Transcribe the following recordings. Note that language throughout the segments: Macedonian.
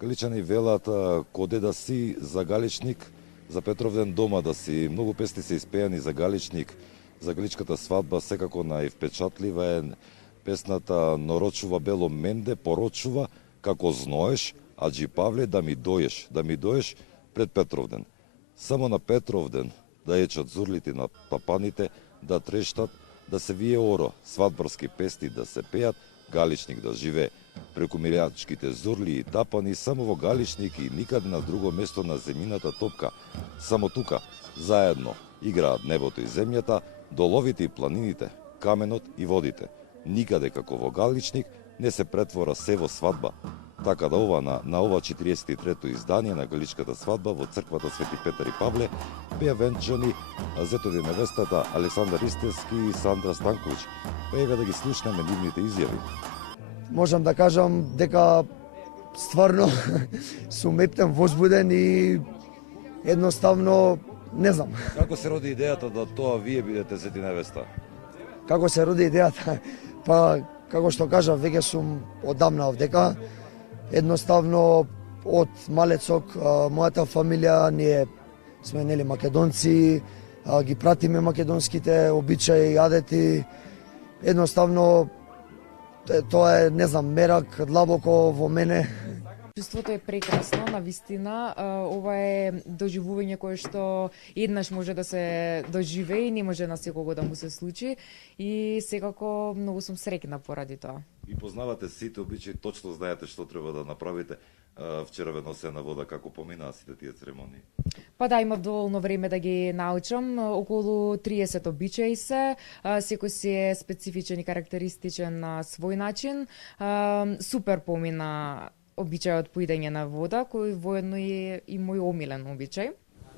Галичани велат коде да си за Галичник, за Петровден дома да си. Многу песни се испеани за Галичник, за галичката свадба, секако највпечатлива е песната "Норочува бело менде, порочува како зноеш, Аџи Павле да ми доеш пред Петровден. Само на Петровден да ечат зурлите на папаните, да трештат, да се вие оро, свадбарски песни да се пеат, Галичник да живее. Преку милијачките зурли и тапани, само во Галичник и никаде на друго место на земјината топка. Само тука, заедно, играат небото и земјата, доловите и планините, каменот и водите. Никаде како во Галичник не се претвора се во свадба. Така да на ова 43-то издание на Галичката свадба во црквата Свети Петар и Павле беа венчани зетот и невестата Александар Истевски и Сандра Станковиќ. Па еве да ги слушнеме нивните изјави. Можам да кажам дека стварно сум ептен, возбуден и едноставно не знам. Како се роди идејата да тоа вие бидете зет и невеста? Како се роди идејата? Па, како што кажав, веќе сум одамна овдека. Едноставно, од малецок, мојата фамилија, ние сме македонци, ги пратиме македонските обичаи и адети. Едноставно, тоа е, не знам, мерак длабоко во мене. Чувството е прекрасно, навистина. Ова е доживување кое што еднаш може да се доживее и не може на секого да му се случи. И секако многу сум среќна поради тоа. И познавате сите обичаи, точно знаете што треба да направите. Вчера ве носена вода, како поминаа сите тие церемонии? Па да, имав доволно време да ги научам. Околу 30 обичаи се. Секој си е специфичен и карактеристичен на свој начин. Супер помина обичајот поидење на вода, кој воедно е и мој омилен обичај.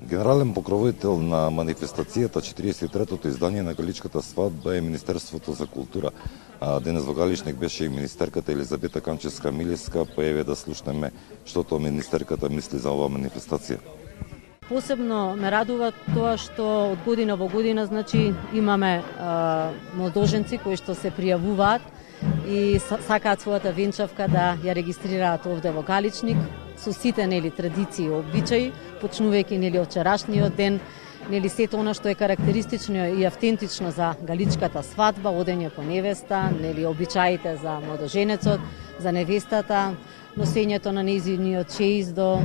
Генерален покровител на манифестацијата 43-тото издание на Галичката свадба е Министерството за култура. Денес во Галичник беше и министерката Елизабета Камчевска-Милевска, па еве да слушнеме што тоа министерката мисли за оваа манифестација. Посебно ме радува тоа што од година во година имаме младоженци кои што се пријавуваат и сакаат својата венчавка да ја регистрираат овде во Галичник со сите традиции и обичаи, почнувајќи од вчерашниот ден, сето она што е карактеристично и автентично за галичката свадба, одење по невеста, обичаите за младоженецот, за невестата, носењето на нејзиниот чеиз до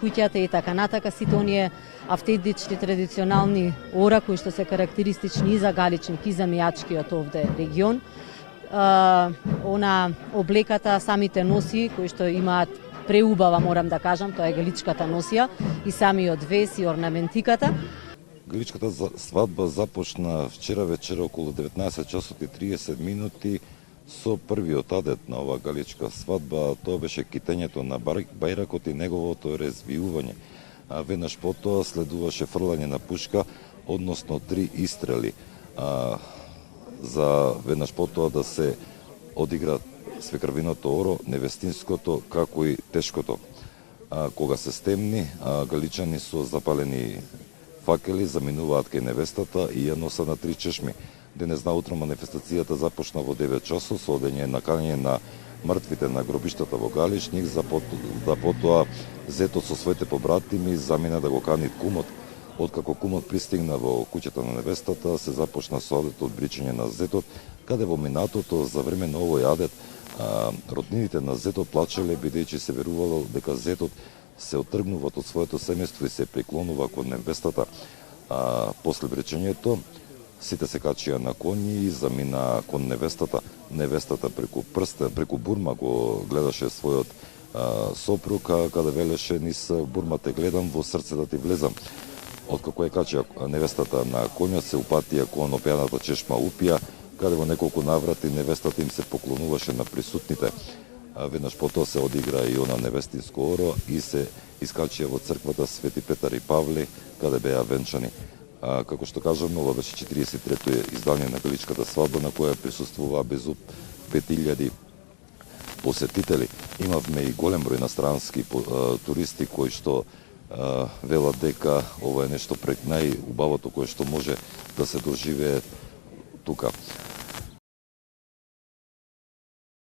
куќата и така натака, сите оние автентични традиционални ора кои што се карактеристични и за Галичник и за мијачкиот овде регион. Она облеката, самите носи кои што имаат преубава, морам да кажам, тоа е галичката носија и самиот вес и орнаментиката. Галичката свадба започна вчера вечер околу 19 часот и 30 минути со првиот адет на оваа галичка свадба. Тоа беше китењето на бајракот и неговото резвиување. Веднаш потоа следуваше фрлање на пушка, односно 3 истрели. За веднаш потоа да се одигра свекрвиното оро, невестинското, како и тешкото. Кога се стемни, галичани со запалени факели заминуваат кај невестата и ја носат на 3 чешми. Денес наутро манифестацијата започна во 9 часот со одење на кањење на мртвите на гробиштата во Галичник, за потоа зетот со своите побратими замина да го кани кумот. Откако кумот пристигна во куќата на невестата, се започна со адетот бричање на зетот, каде во минатото за време на овој адет роднините на зетот плачеле бидејќи се верувало дека зетот се отргнуваат од своето семејство и се преклонува кон невестата. После бричањето сите се качија на коњи и замина кон невестата. Невестата преку бурма го гледаше својот сопруг, каде велеше: "Низ бурма те гледам, во срце да ти влезам." Откако ја качија невестата на коњот, се упатија кон опијаната чешма Упија, каде во неколку наврати невестата им се поклонуваше на присутните. Веднаш потоа се одигра и она невестинско оро и се искачија во црквата Свети Петар и Павле, каде беа венчани. Како што кажам, ова беше 43-то издание на Галичката свадба, на која присуствуваа безуп 5000 посетители. Имавме и голем број инострански туристи кои што велат дека ова е нешто пред најубавото кое што може да се доживее тука.